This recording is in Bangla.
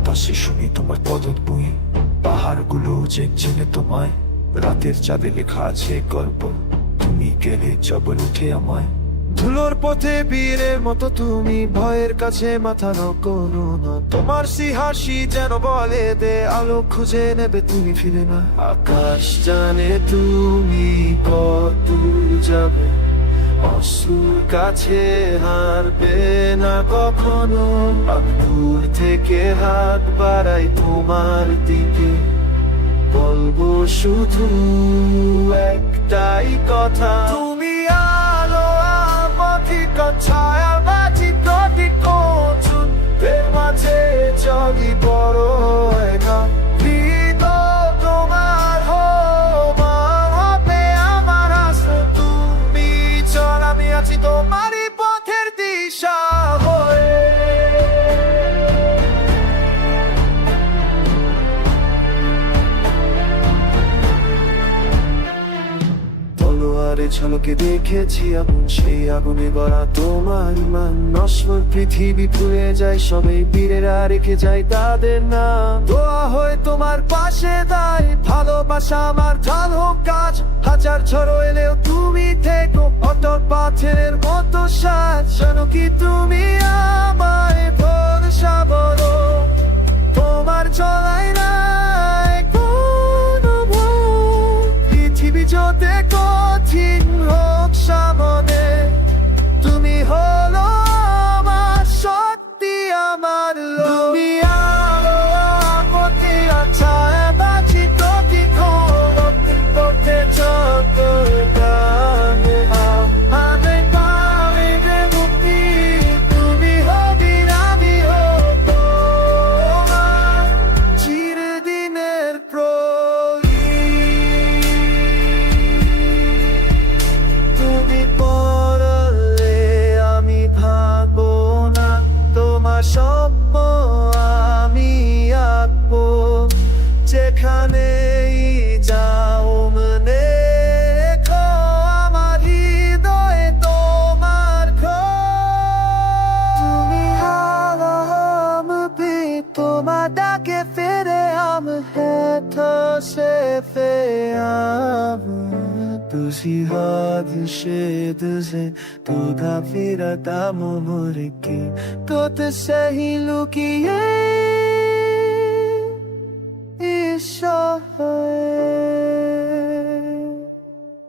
বাতাসে শুনি তোমার পদধ্বনি পাহাড়গুলো চেনে তোমায়। রাতের চাঁদে লেখা আছে গল্প। তুমি গেলে জবল উঠে আমায়। ধুলোর পথে বীরের মতো তুমি। ভয়ের কাছে মাথা করো না। তোমার সিহাসি যেন বলে দে। আলো খুঁজে নেবে, তুমি ফিরে না। আকাশ জানে তুমি কত যাবে। অসুর কাছে হারবে না কখনো। দূর থেকে হাত বাড়াই তোমার দিকে। বলব শুধু একটাই কথা। তুমি আলো পথিক ছায়া চল আমি তলোয়ারে ঝলকে দেখেছি আগুন, সেই আগুনে গড়া তোমার মান। নশ্বর পৃথিবী পুড়ে যায় সবাই বীরেরা রেখে যায় তাদের না দোয়া হয়ে তোমার পাশে তাই ভালোবাসা আমার ঢাল হোক কাজ। হাজার ঝড়ো এলেও তুমি থেকো, অটল পাথরের মতো সাজ। জানো কি তুমি তাকে ফেরে আম হ্যাঁ সে ফে আম তুষি হাত সে তুষে তো দা ফিরা তা মোহর কি তো তো সহি লুকিয়ে